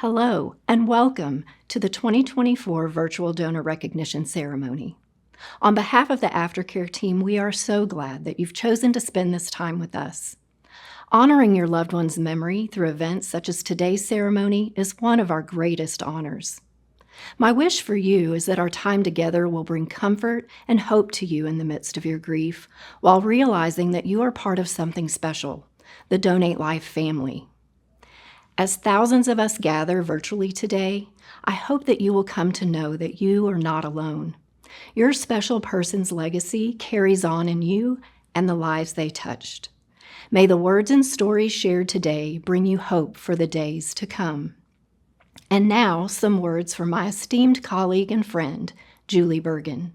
Hello, and welcome to the 2024 Virtual Donor Recognition Ceremony. On behalf of the Aftercare team, we are so glad that you've chosen to spend this time with us. Honoring your loved one's memory through events such as today's ceremony is one of our greatest honors. My wish for you is that our time together will bring comfort and hope to you in the midst of your grief, while realizing that you are part of something special, the Donate Life family. As thousands of us gather virtually today, I hope that you will come to know that you are not alone. Your special person's legacy carries on in you and the lives they touched. May the words and stories shared today bring you hope for the days to come. And now, some words from my esteemed colleague and friend, Julie Bergen.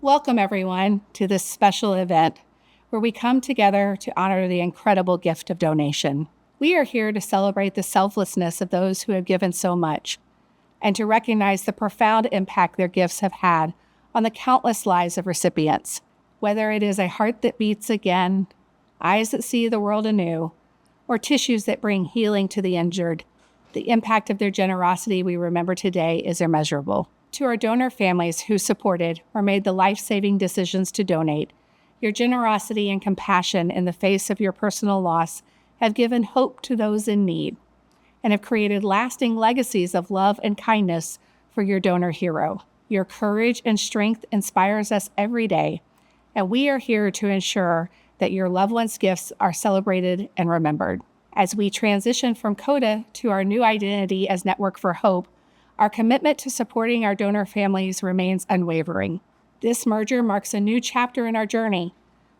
Welcome, everyone, to this special event where we come together to honor the incredible gift of donation. We are here to celebrate the selflessness of those who have given so much and to recognize the profound impact their gifts have had on the countless lives of recipients. Whether it is a heart that beats again, eyes that see the world anew, or tissues that bring healing to the injured, the impact of their generosity we remember today is immeasurable. To our donor families who supported or made the life-saving decisions to donate, your generosity and compassion in the face of your personal loss have given hope to those in need and have created lasting legacies of love and kindness for your donor hero. Your courage and strength inspires us every day, and we are here to ensure that your loved ones' gifts are celebrated and remembered. As we transition from CODA to our new identity as Network for Hope, our commitment to supporting our donor families remains unwavering. This merger marks a new chapter in our journey,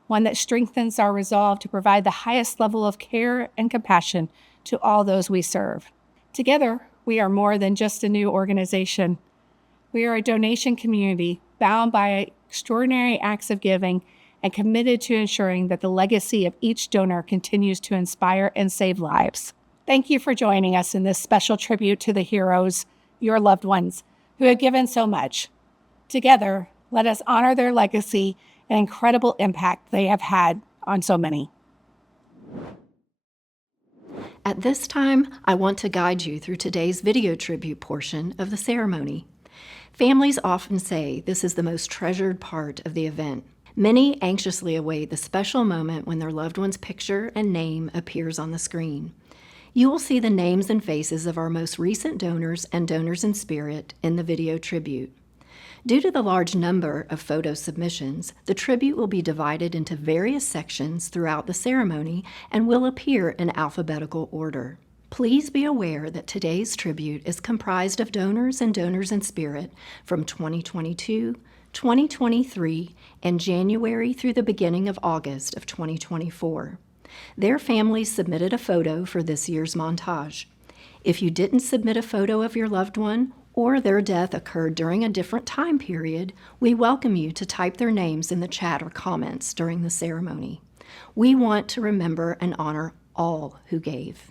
one that strengthens our resolve to provide the highest level of care and compassion to all those we serve. Together, we are more than just a new organization. We are a donation community bound by extraordinary acts of giving and committed to ensuring that the legacy of each donor continues to inspire and save lives. Thank you for joining us in this special tribute to the heroes, your loved ones, who have given so much. Together, let us honor their legacy and incredible impact they have had on so many. At this time, I want to guide you through today's video tribute portion of the ceremony. Families often say this is the most treasured part of the event. Many anxiously await the special moment when their loved one's picture and name appears on the screen. You will see the names and faces of our most recent donors and donors in spirit in the video tribute. Due to the large number of photo submissions, the tribute will be divided into various sections throughout the ceremony and will appear in alphabetical order. Please be aware that today's tribute is comprised of donors and donors in spirit from 2022, 2023, and January through the beginning of August of 2024. Their families submitted a photo for this year's montage. If you didn't submit a photo of your loved one or their death occurred during a different time period, we welcome you to type their names in the chat or comments during the ceremony. We want to remember and honor all who gave.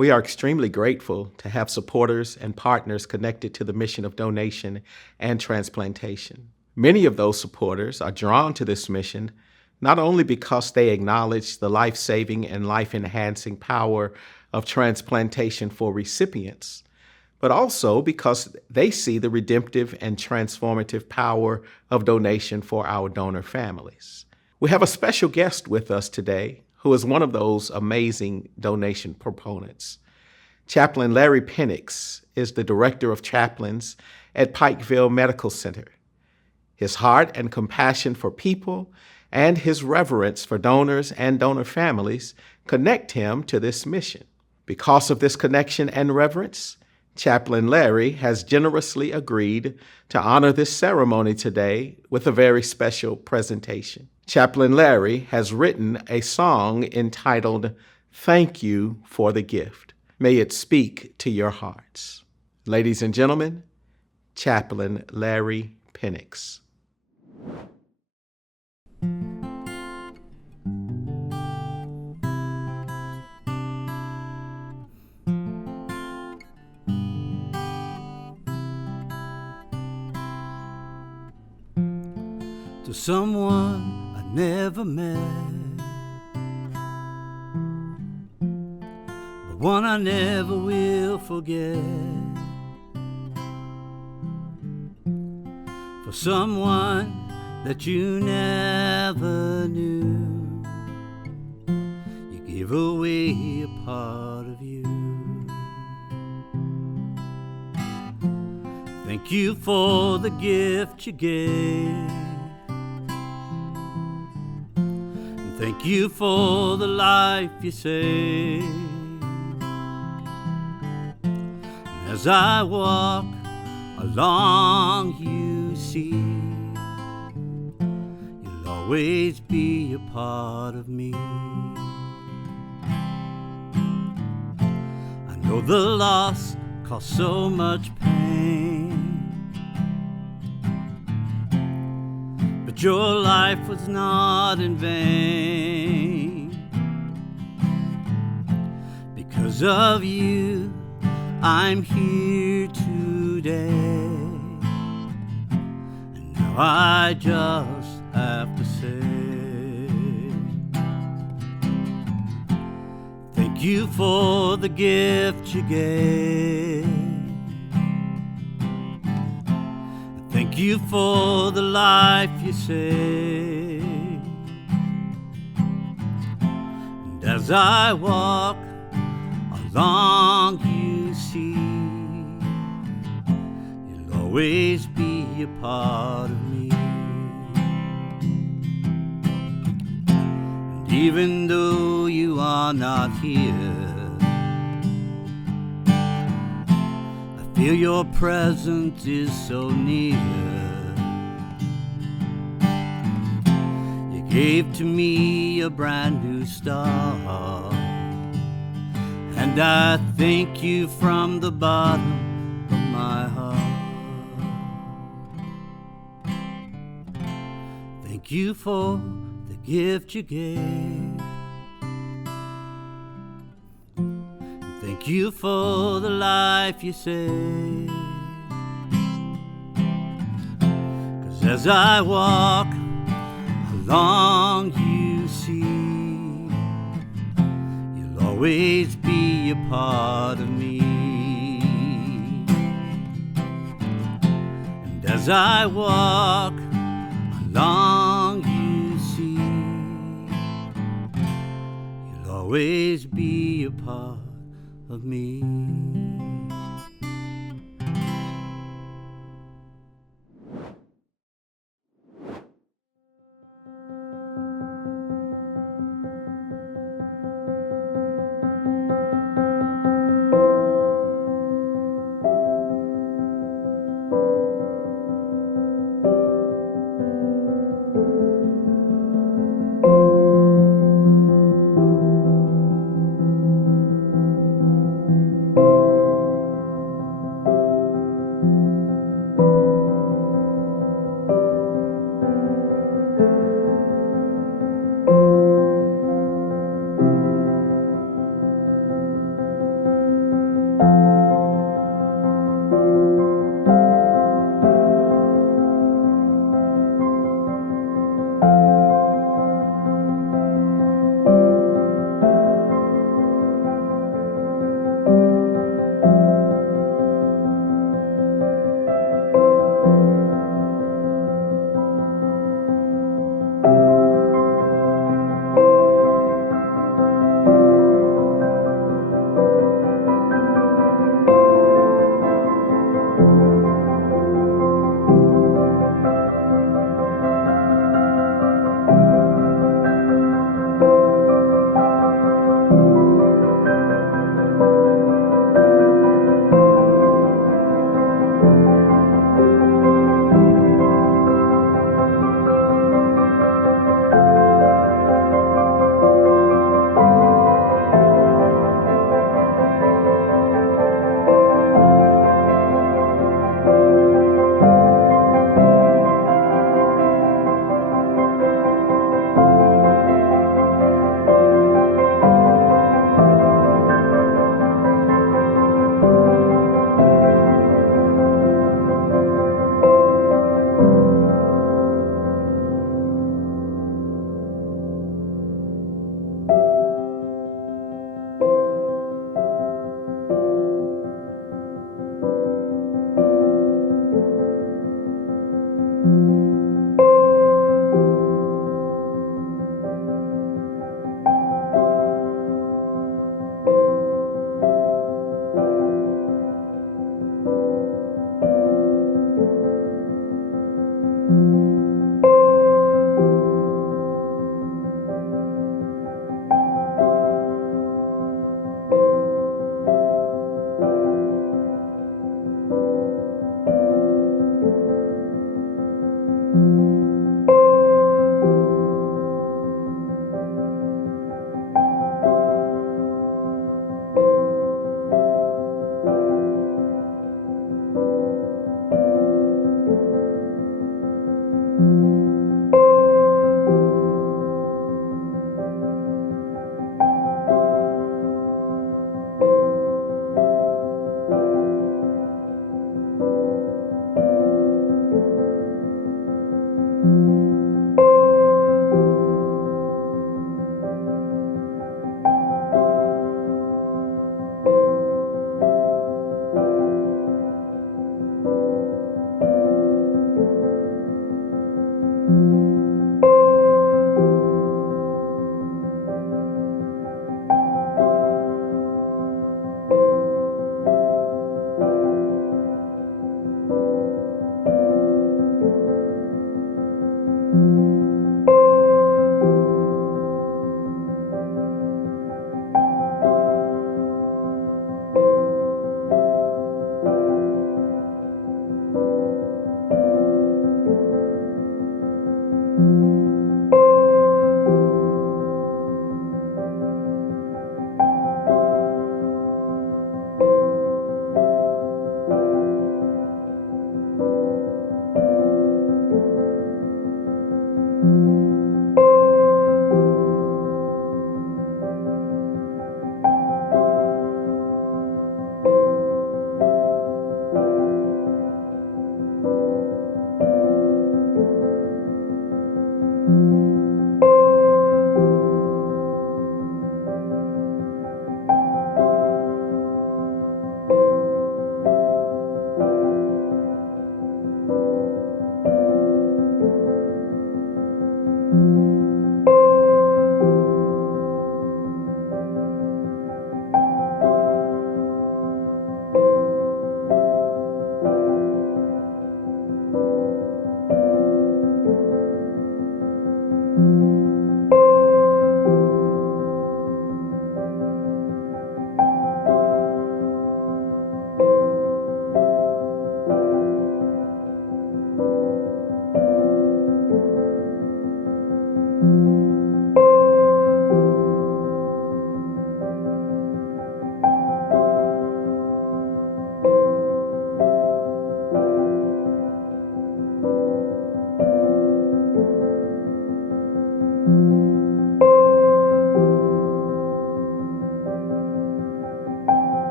We are extremely grateful to have supporters and partners connected to the mission of donation and transplantation. Many of those supporters are drawn to this mission not only because they acknowledge the life-saving and life-enhancing power of transplantation for recipients, but also because they see the redemptive and transformative power of donation for our donor families. We have a special guest with us today who is one of those amazing donation proponents. Chaplain Larry Penix is the Director of Chaplains at Pikeville Medical Center. His heart and compassion for people and his reverence for donors and donor families connect him to this mission. Because of this connection and reverence, Chaplain Larry has generously agreed to honor this ceremony today with a very special presentation. Chaplain Larry has written a song entitled, "Thank You for the Gift." May it speak to your hearts. Ladies and gentlemen, Chaplain Larry Penix. To someone I never met, but one I never will forget. For someone that you never knew, you gave away a part of you. Thank you for the gift you gave. Thank you for the life you saved. As I walk along, you see, you'll always be a part of me. I know the loss caused so much pain, but your life was not in vain. Because of you, I'm here today. And now I just have to say, thank you for the gift you gave. Thank you for the life you saved. And as I walk along, you see, you'll always be a part of me. And even though you are not here, feel your presence is so near. You gave to me a brand new start, and I thank you from the bottom of my heart. Thank you for the gift you gave. Thank you for the life you saved. 'Cause as I walk along, you see, you'll always be a part of me. And as I walk along, you see, you'll always be a part of me.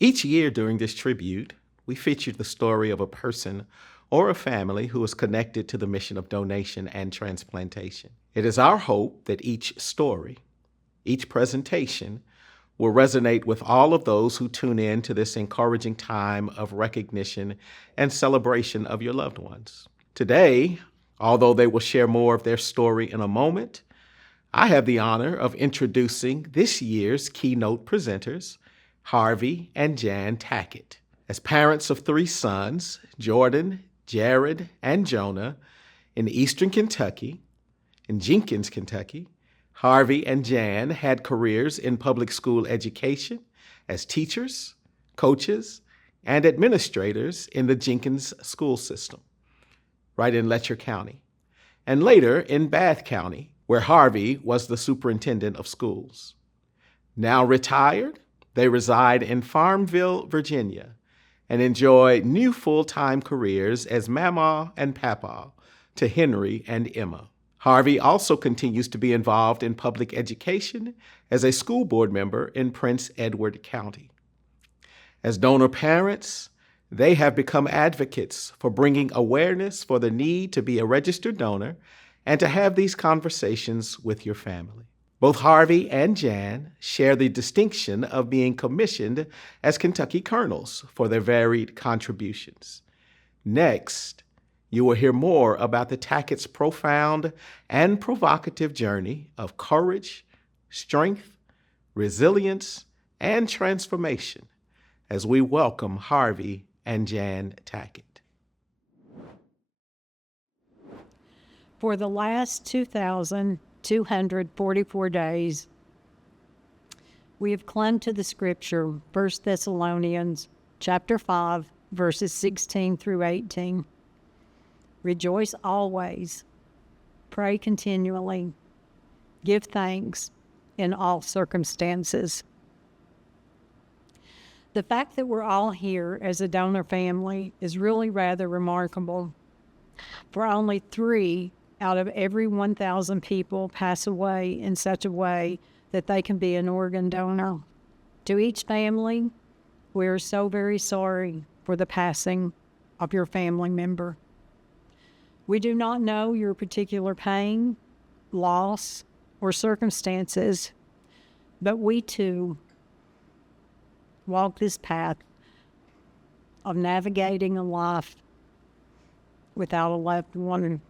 Each year during this tribute, we featured the story of a person or a family who is connected to the mission of donation and transplantation. It is our hope that each story, each presentation, will resonate with all of those who tune in to this encouraging time of recognition and celebration of your loved ones. Today, although they will share more of their story in a moment, I have the honor of introducing this year's keynote presenters, Harvey and Jan Tackett. As parents of 3 sons, Jordan, Jared, and Jonah, in Eastern Kentucky, in Jenkins, Kentucky, Harvey and Jan had careers in public school education as teachers, coaches, and administrators in the Jenkins school system, right in Letcher County, and later in Bath County, where Harvey was the superintendent of schools. Now retired, they reside in Farmville, Virginia, and enjoy new full-time careers as Mama and Papa to Henry and Emma. Harvey also continues to be involved in public education as a school board member in Prince Edward County. As donor parents, they have become advocates for bringing awareness for the need to be a registered donor and to have these conversations with your family. Both Harvey and Jan share the distinction of being commissioned as Kentucky Colonels for their varied contributions. Next, you will hear more about the Tackett's profound and provocative journey of courage, strength, resilience, and transformation as we welcome Harvey and Jan Tackett. For the last 2,244 days, we have clung to the scripture, 1 Thessalonians chapter 5, verses 16 through 18. Rejoice always, pray continually, give thanks in all circumstances. The fact that we're all here as a donor family is really rather remarkable. For only 3 out of every 1,000 people pass away in such a way that they can be an organ donor. To each family, we are so very sorry for the passing of your family member. We do not know your particular pain, loss, or circumstances, but we too walk this path of navigating a life without a loved one.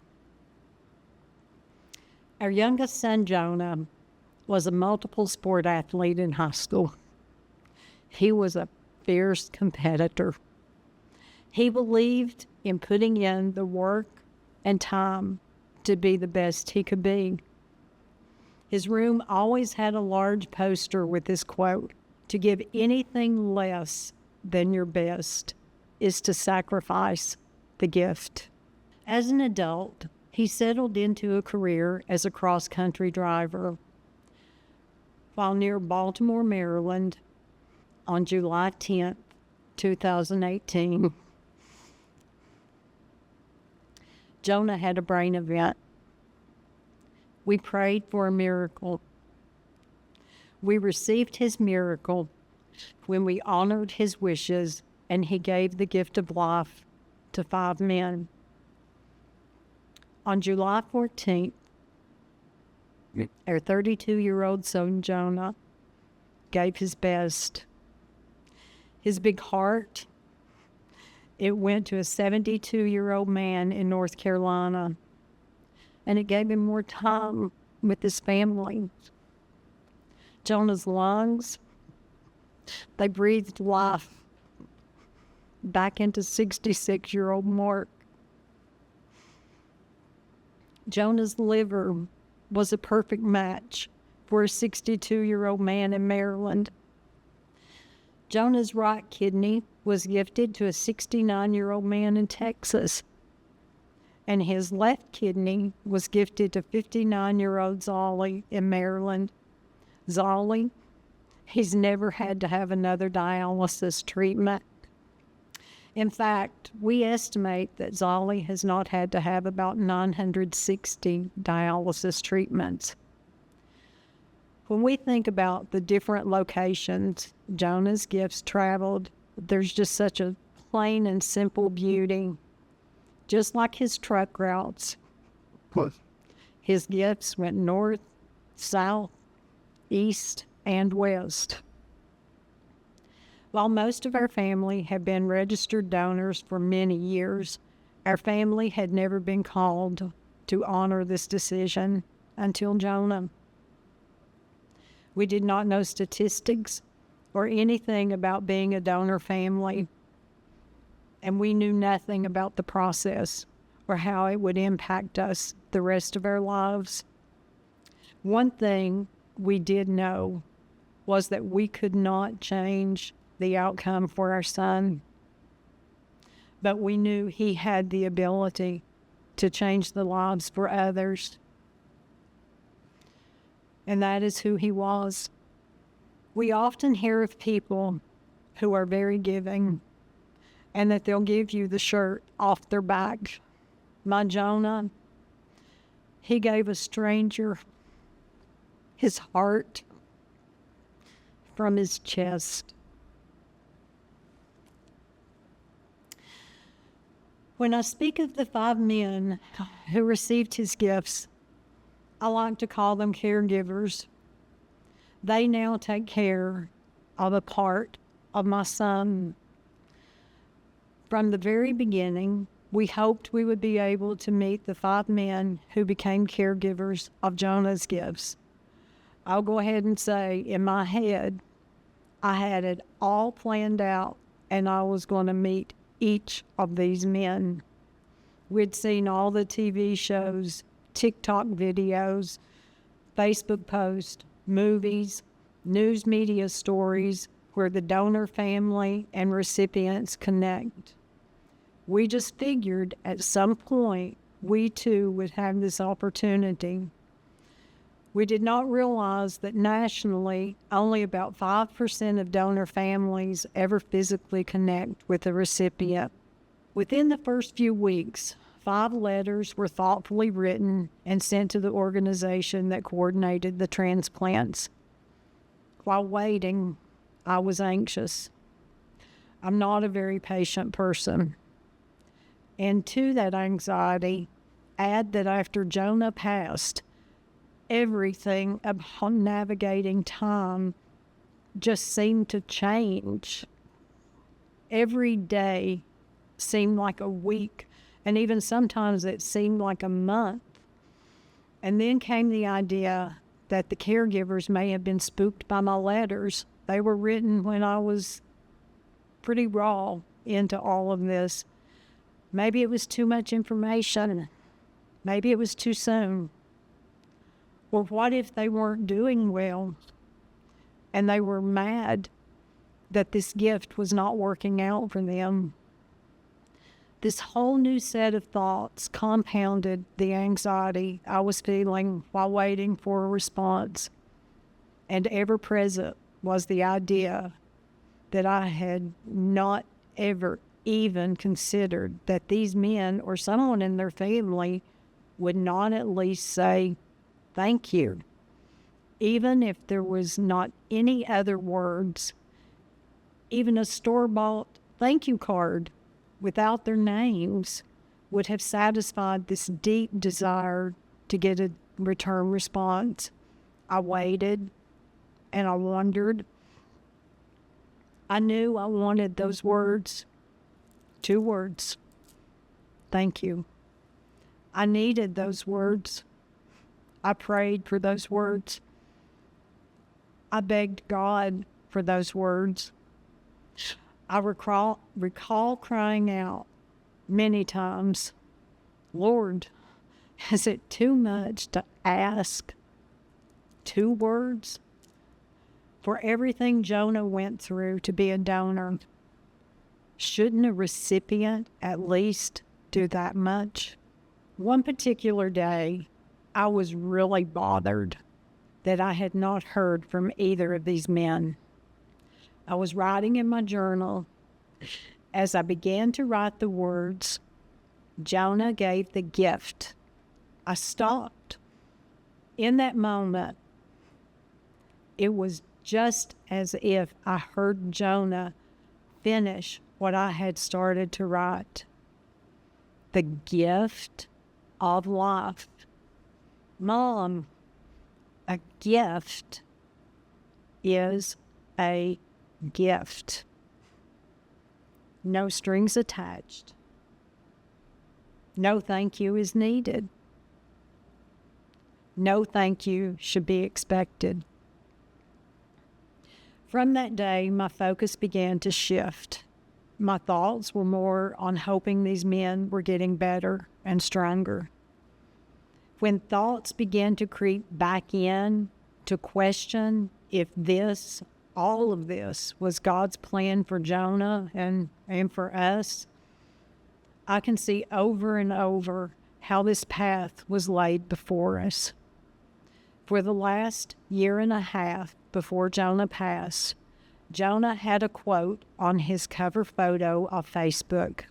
Our youngest son, Jonah, was a multiple sport athlete in high school. He was a fierce competitor. He believed in putting in the work and time to be the best he could be. His room always had a large poster with this quote, "To give anything less than your best is to sacrifice the gift." As an adult, he settled into a career as a cross-country driver. While near Baltimore, Maryland, on July 10th, 2018, Jonah had a brain event. We prayed for a miracle. We received his miracle when we honored his wishes and he gave the gift of life to 5 men. On July 14th, our 32-year-old son, Jonah, gave his best. His big heart, it went to a 72-year-old man in North Carolina, and it gave him more time with his family. Jonah's lungs, they breathed life back into 66-year-old Mark. Jonah's liver was a perfect match for a 62-year-old man in Maryland. Jonah's right kidney was gifted to a 69-year-old man in Texas, and his left kidney was gifted to 59-year-old Zolly in Maryland. Zolly, he's never had to have another dialysis treatment. In fact, we estimate that Zolly has not had to have about 960 dialysis treatments. When we think about the different locations Jonah's gifts traveled, there's just such a plain and simple beauty. Just like his truck routes, his gifts went north, south, east, and west. While most of our family have been registered donors for many years, our family had never been called to honor this decision until Jonah. We did not know statistics or anything about being a donor family, and we knew nothing about the process or how it would impact us the rest of our lives. One thing we did know was that we could not change the outcome for our son, but we knew he had the ability to change the lives for others. And that is who he was. We often hear of people who are very giving and that they'll give you the shirt off their back. My Jonah, he gave a stranger his heart from his chest. When I speak of the 5 men who received his gifts, I like to call them caregivers. They now take care of a part of my son. From the very beginning, we hoped we would be able to meet the 5 men who became caregivers of Jonah's gifts. I'll go ahead and say, in my head, I had it all planned out, and I was going to meet each of these men. We'd seen all the TV shows, TikTok videos, Facebook posts, movies, news media stories where the donor family and recipients connect. We just figured at some point we too would have this opportunity. We did not realize that nationally, only about 5% of donor families ever physically connect with a recipient. Within the first few weeks, 5 letters were thoughtfully written and sent to the organization that coordinated the transplants. While waiting, I was anxious. I'm not a very patient person. And to that anxiety, add that after Jonah passed, everything about navigating time just seemed to change. Every day seemed like a week, and even sometimes it seemed like a month. And then came the idea that the caregivers may have been spooked by my letters. They were written when I was pretty raw into all of this. Maybe it was too much information. Maybe it was too soon. Or what if they weren't doing well and they were mad that this gift was not working out for them? This whole new set of thoughts compounded the anxiety I was feeling while waiting for a response. And ever present was the idea that I had not ever even considered that these men or someone in their family would not at least say thank you. Even if there was not any other words, even a store-bought thank you card without their names would have satisfied this deep desire to get a return response. I waited and I wondered. I knew I wanted those words. 2 words. Thank you. I needed those words. I prayed for those words. I begged God for those words. I recall crying out many times, Lord, is it too much to ask 2 words? For everything Jonah went through to be a donor, shouldn't a recipient at least do that much? One particular day, I was really bothered that I had not heard from either of these men. I was writing in my journal. As I began to write the words, Jonah gave the gift, I stopped. In that moment, It was just as if I heard Jonah finish what I had started to write. The gift of life. Mom, a gift is a gift. No strings attached. No thank you is needed. No thank you should be expected. From that day, my focus began to shift. My thoughts were more on hoping these men were getting better and stronger. When thoughts began to creep back in to question if this, all of this, was God's plan for Jonah and for us, I can see over and over how this path was laid before us. For the last year and a half before Jonah passed, Jonah had a quote on his cover photo of Facebook.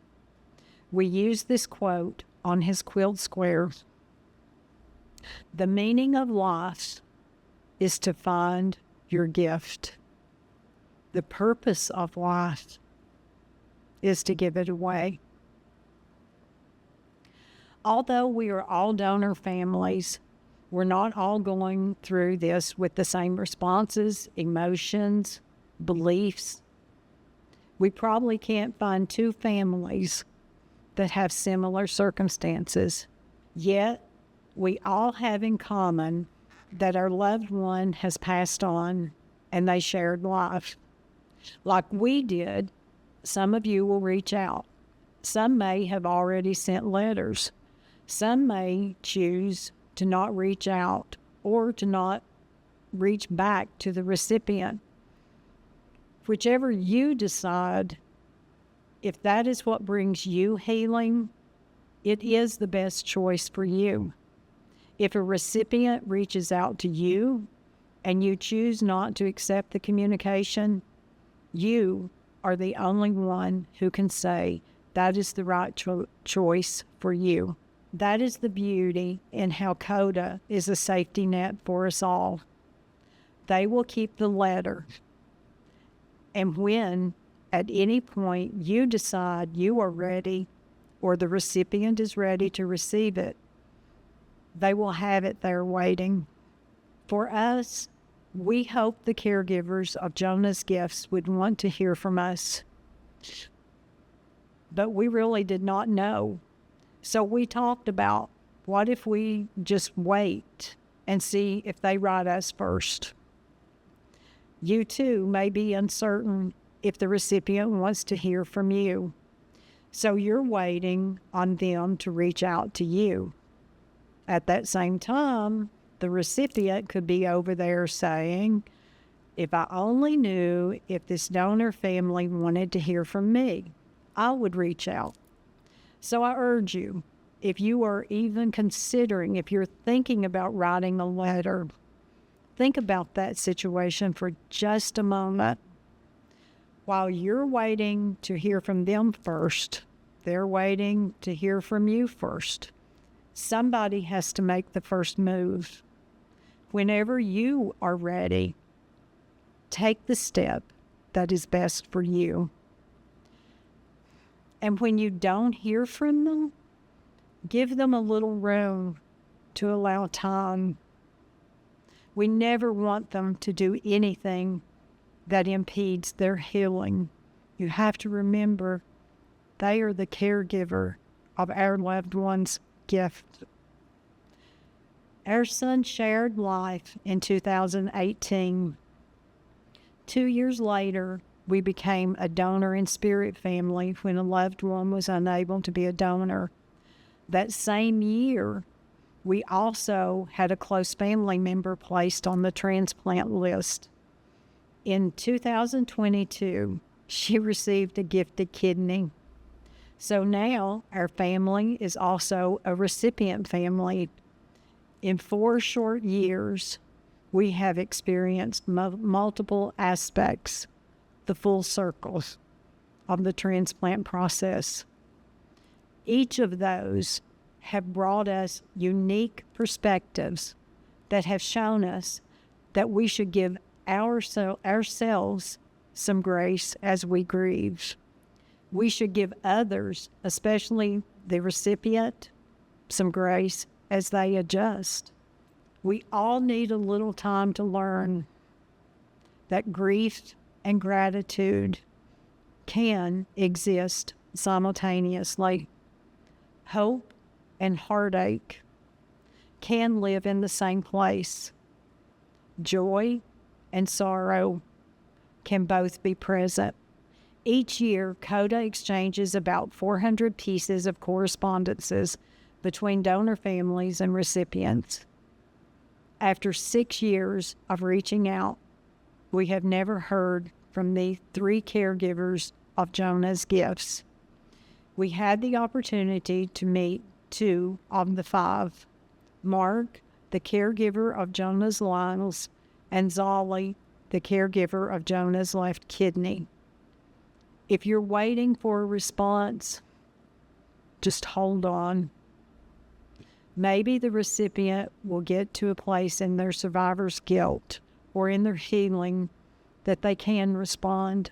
We used this quote on his quilt square. The meaning of life is to find your gift. The purpose of life is to give it away. Although we are all donor families, we're not all going through this with the same responses, emotions, beliefs. We probably can't find two families that have similar circumstances. Yet, we all have in common that our loved one has passed on and they shared life. Like we did, some of you will reach out. Some may have already sent letters. Some may choose to not reach out or to not reach back to the recipient. Whichever you decide, if that is what brings you healing, it is the best choice for you. If a recipient reaches out to you and you choose not to accept the communication, you are the only one who can say that is the right choice for you. That is the beauty in how CODA is a safety net for us all. They will keep the letter. And when, at any point, you decide you are ready or the recipient is ready to receive it, they will have it there waiting. For us, we hope the caregivers of Jonah's gifts would want to hear from us. But we really did not know. So we talked about, what if we just wait and see if they write us first? You too may be uncertain if the recipient wants to hear from you. So you're waiting on them to reach out to you. At that same time, the recipient could be over there saying, if I only knew if this donor family wanted to hear from me, I would reach out. So I urge you, if you are even considering, if you're thinking about writing a letter, think about that situation for just a moment. While you're waiting to hear from them first, they're waiting to hear from you first. Somebody has to make the first move. Whenever you are ready, take the step that is best for you. And when you don't hear from them, give them a little room to allow time. We never want them to do anything that impedes their healing. You have to remember they are the caregiver of our loved one's gift. Our son shared life in 2018. 2 years later, we became a donor in spirit family when a loved one was unable to be a donor. That same year, we also had a close family member placed on the transplant list. In 2022, she received a gifted kidney. So now our family is also a recipient family. In 4 short years, we have experienced multiple aspects, the full circles of the transplant process. Each of those have brought us unique perspectives that have shown us that we should give ourselves some grace as we grieve. We should give others, especially the recipient, some grace as they adjust. We all need a little time to learn that grief and gratitude can exist simultaneously. Hope and heartache can live in the same place. Joy and sorrow can both be present. Each year, CODA exchanges about 400 pieces of correspondences between donor families and recipients. After 6 years of reaching out, we have never heard from the 3 caregivers of Jonah's gifts. We had the opportunity to meet 2 of the 5, Mark, the caregiver of Jonah's lungs, and Zolly, the caregiver of Jonah's left kidney. If you're waiting for a response, just hold on. Maybe the recipient will get to a place in their survivor's guilt or in their healing that they can respond.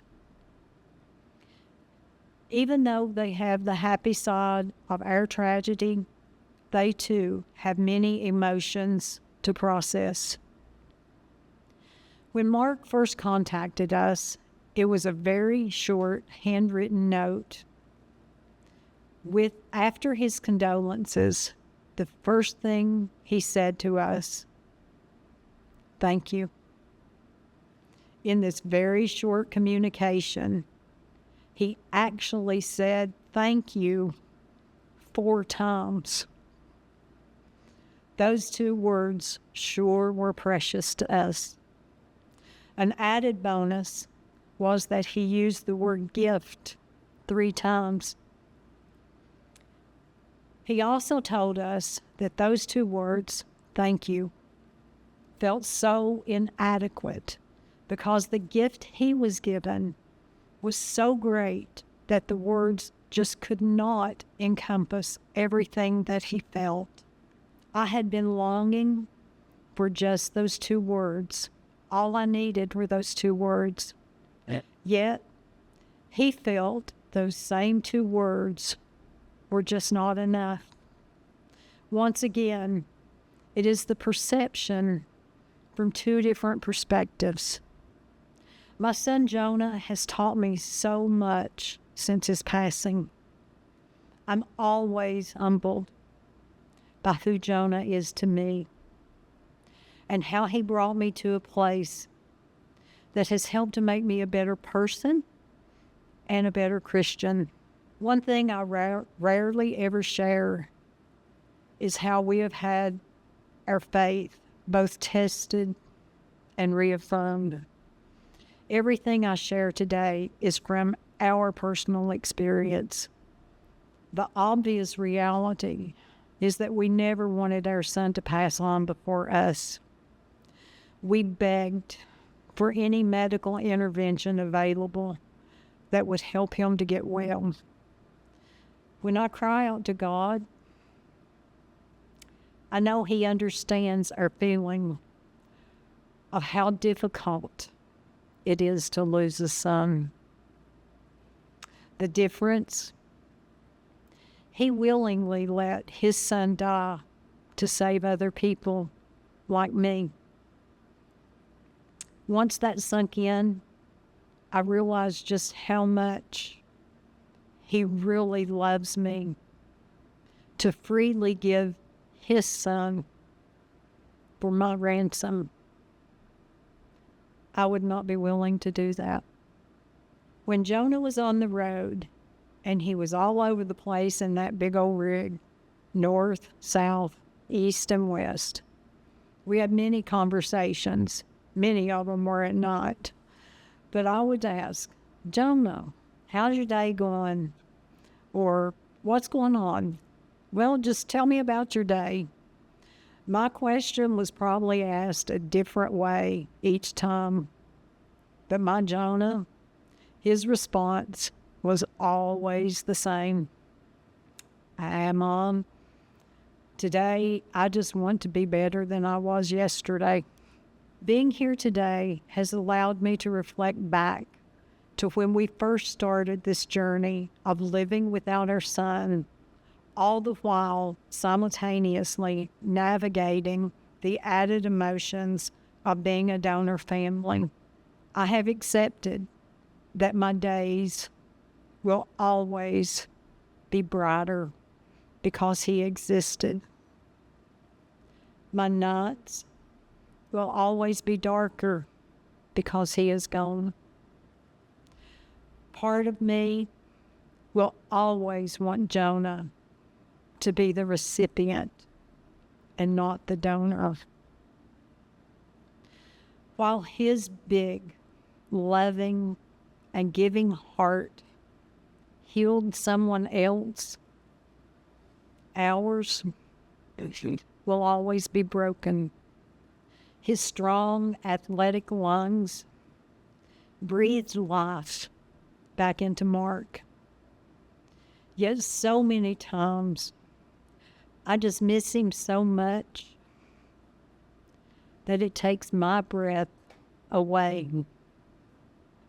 Even though they have the happy side of our tragedy, they too have many emotions to process. When Mark first contacted us, it was a very short handwritten note. After his condolences, the first thing he said to us, "Thank you." In this very short communication, he actually said thank you 4 times. Those 2 words sure were precious to us. An added bonus was that he used the word gift 3 times. He also told us that those 2 words, thank you, felt so inadequate because the gift he was given was so great that the words just could not encompass everything that he felt. I had been longing for just those 2 words. All I needed were those 2 words. Yet, he felt those same 2 words were just not enough. Once again, it is the perception from 2 different perspectives. My son Jonah has taught me so much since his passing. I'm always humbled by who Jonah is to me and how he brought me to a place that has helped to make me a better person and a better Christian. One thing I rarely ever share is how we have had our faith both tested and reaffirmed. Everything I share today is from our personal experience. The obvious reality is that we never wanted our son to pass on before us. We begged for any medical intervention available that would help him to get well. When I cry out to God, I know He understands our feeling of how difficult it is to lose a son. The difference, He willingly let His son die to save other people like me. Once that sunk in, I realized just how much He really loves me to freely give His son for my ransom. I would not be willing to do that. When Jonah was on the road and he was all over the place in that big old rig, north, south, east, and west, we had many conversations. Many of them were at night. But I would ask, Jonah, how's your day going? Or what's going on? Well, just tell me about your day. My question was probably asked a different way each time. But my Jonah, his response was always the same. Mom, today I just want to be better than I was yesterday. Being here today has allowed me to reflect back to when we first started this journey of living without our son, all the while simultaneously navigating the added emotions of being a donor family. I have accepted that my days will always be brighter because he existed. My nights will always be darker because he is gone. Part of me will always want Jonah to be the recipient and not the donor. While his big, loving, and giving heart healed someone else, ours will always be broken. His strong, athletic lungs breathed life back into Mark. Yet so many times, I just miss him so much that it takes my breath away.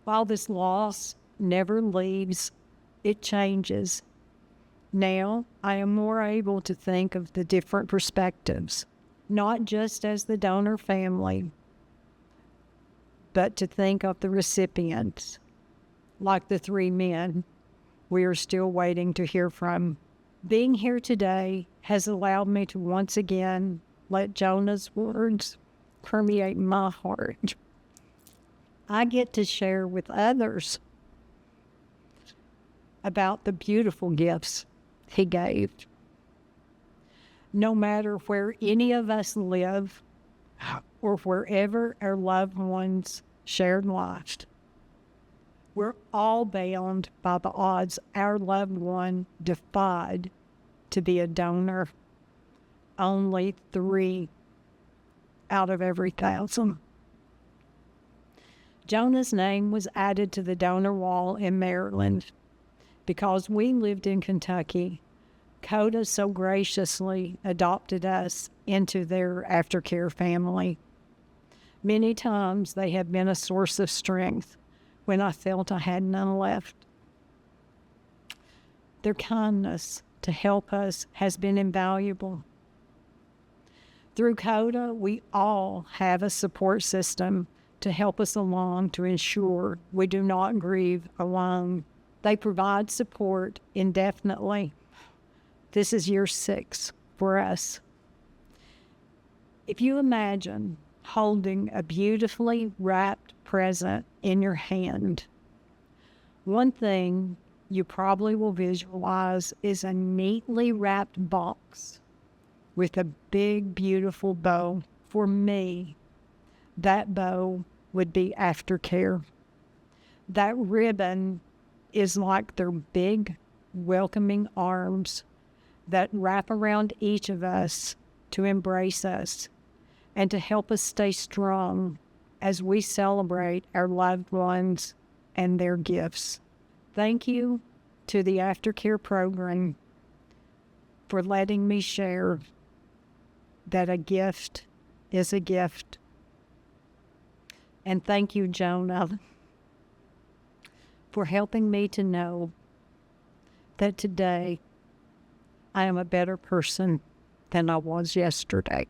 While this loss never leaves, it changes. Now I am more able to think of the different perspectives, not just as the donor family, but to think of the recipients, like the 3 men we are still waiting to hear from. Being here today has allowed me to once again let Jonah's words permeate my heart. I get to share with others about the beautiful gifts he gave. No matter where any of us live or wherever our loved ones shared life, we're all bound by the odds our loved one defied to be a donor. Only 3 out of every 1,000. Jonah's name was added to the donor wall in Maryland because we lived in Kentucky. CODA so graciously adopted us into their aftercare family. Many times they have been a source of strength when I felt I had none left. Their kindness to help us has been invaluable. Through CODA, we all have a support system to help us along to ensure we do not grieve alone. They provide support indefinitely. This is year 6 for us. If you imagine holding a beautifully wrapped present in your hand, one thing you probably will visualize is a neatly wrapped box with a big, beautiful bow. For me, that bow would be aftercare. That ribbon is like their big, welcoming arms that wrap around each of us to embrace us and to help us stay strong as we celebrate our loved ones and their gifts. Thank you to the Aftercare program for letting me share that a gift is a gift. And thank you, Jonah, for helping me to know that today I am a better person than I was yesterday.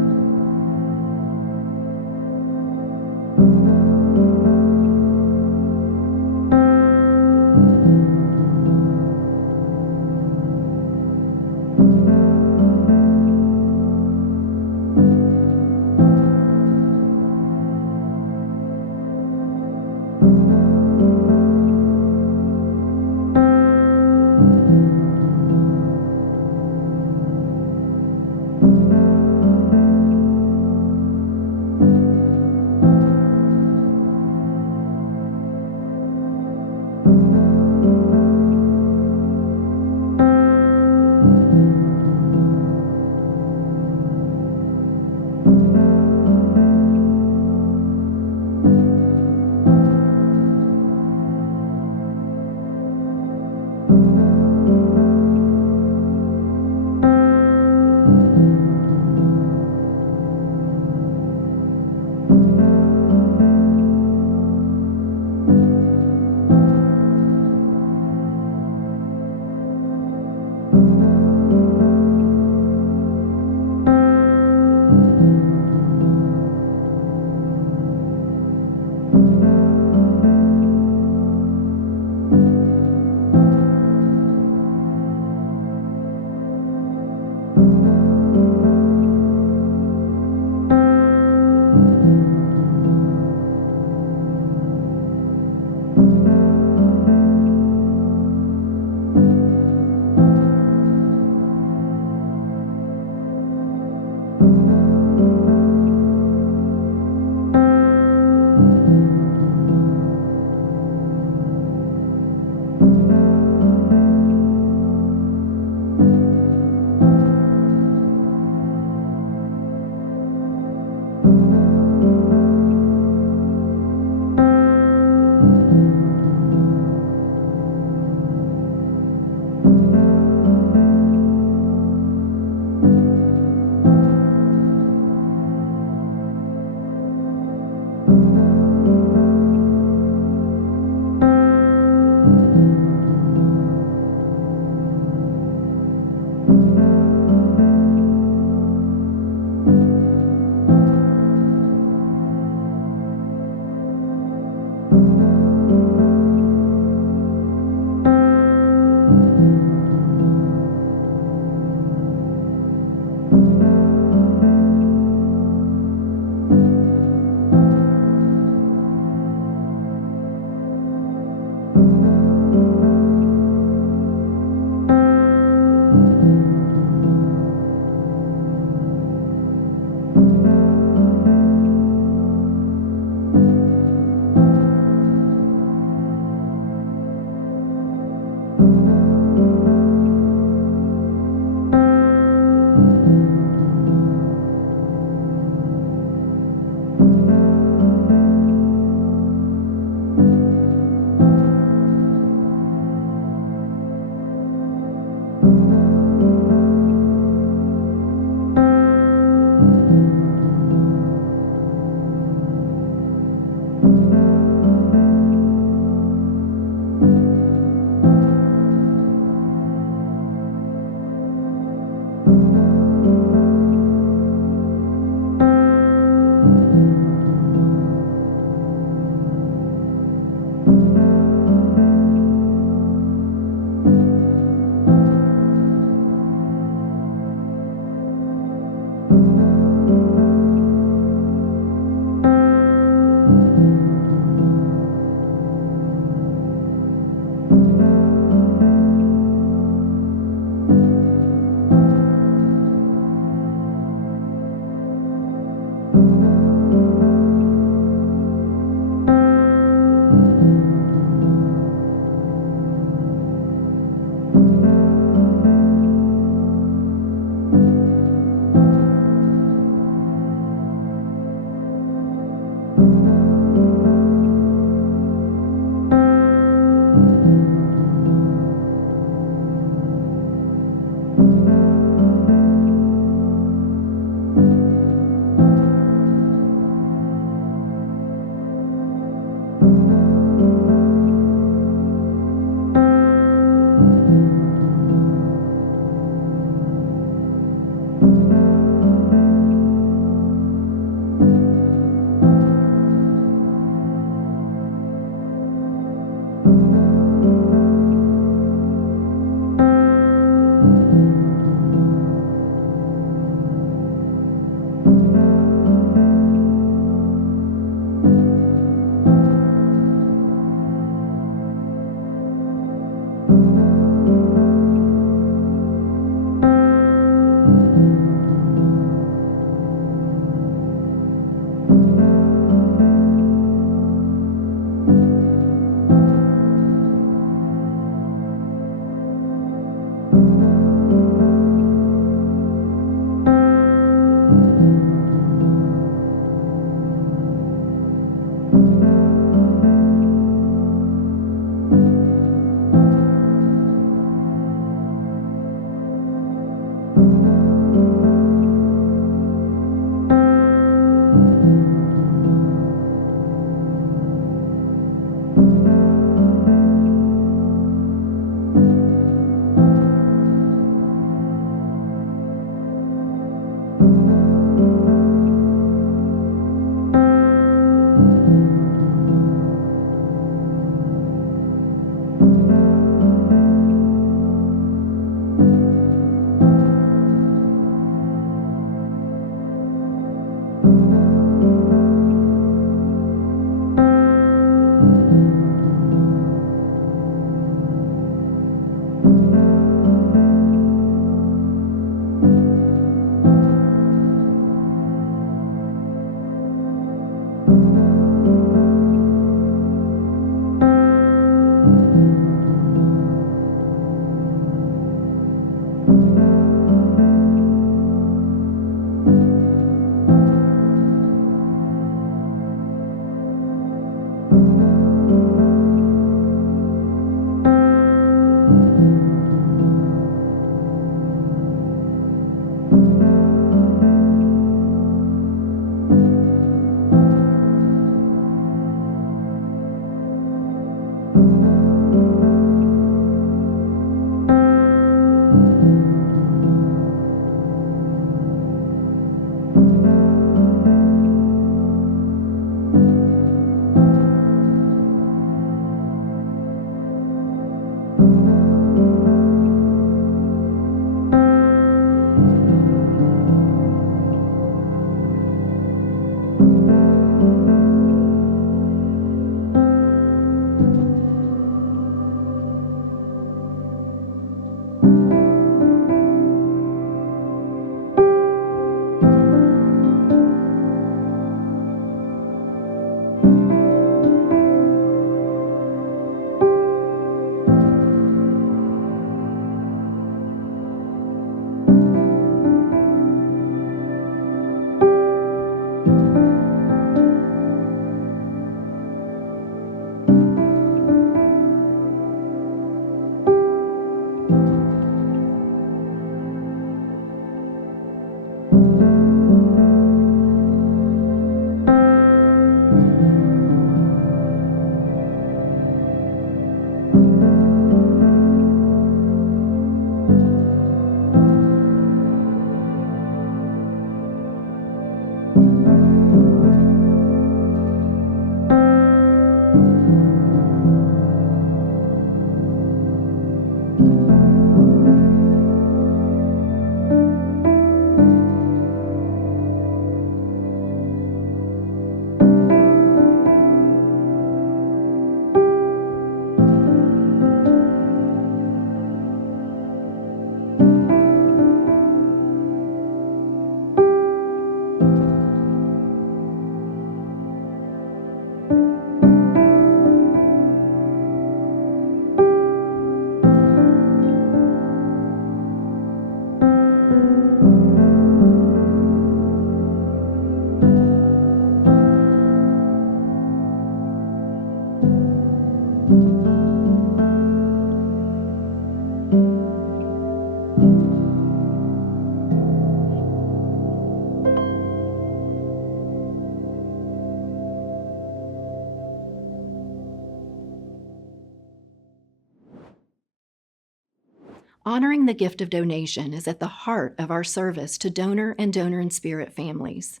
honoring the gift of donation is at the heart of our service to donor and donor-in-spirit families.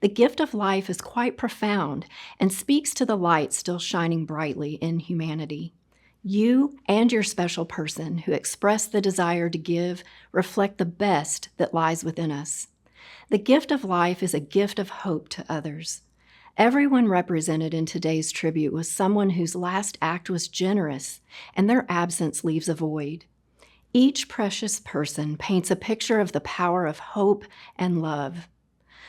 The gift of life is quite profound and speaks to the light still shining brightly in humanity. You and your special person who express the desire to give reflect the best that lies within us. The gift of life is a gift of hope to others. Everyone represented in today's tribute was someone whose last act was generous, and their absence leaves a void. Each precious person paints a picture of the power of hope and love.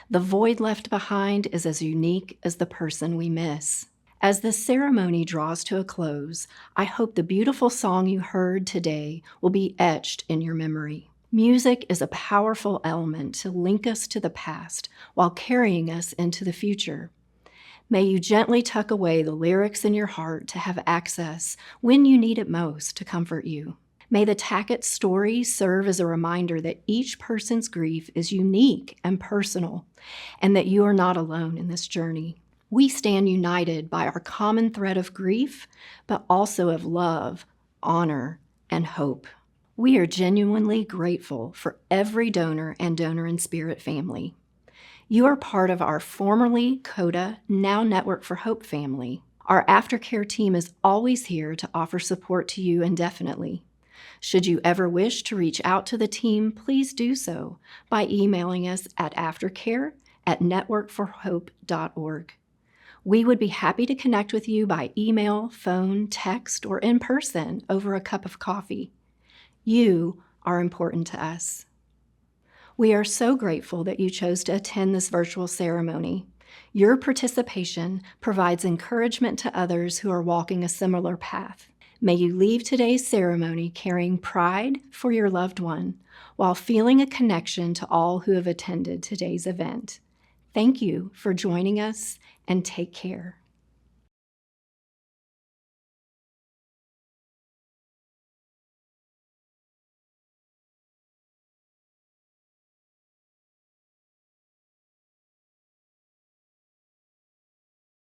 The void left behind is as unique as the person we miss. As this ceremony draws to a close, I hope the beautiful song you heard today will be etched in your memory. Music is a powerful element to link us to the past while carrying us into the future. May you gently tuck away the lyrics in your heart to have access when you need it most to comfort you. May the Tackett story serve as a reminder that each person's grief is unique and personal, and that you are not alone in this journey. We stand united by our common thread of grief, but also of love, honor, and hope. We are genuinely grateful for every donor and donor-in-spirit family. You are part of our formerly CODA, now Network for Hope family. Our aftercare team is always here to offer support to you indefinitely. Should you ever wish to reach out to the team, please do so by emailing us at aftercare@networkforhope.org. We would be happy to connect with you by email, phone, text, or in person over a cup of coffee. You are important to us. We are so grateful that you chose to attend this virtual ceremony. Your participation provides encouragement to others who are walking a similar path. May you leave today's ceremony carrying pride for your loved one while feeling a connection to all who have attended today's event. Thank you for joining us, and take care.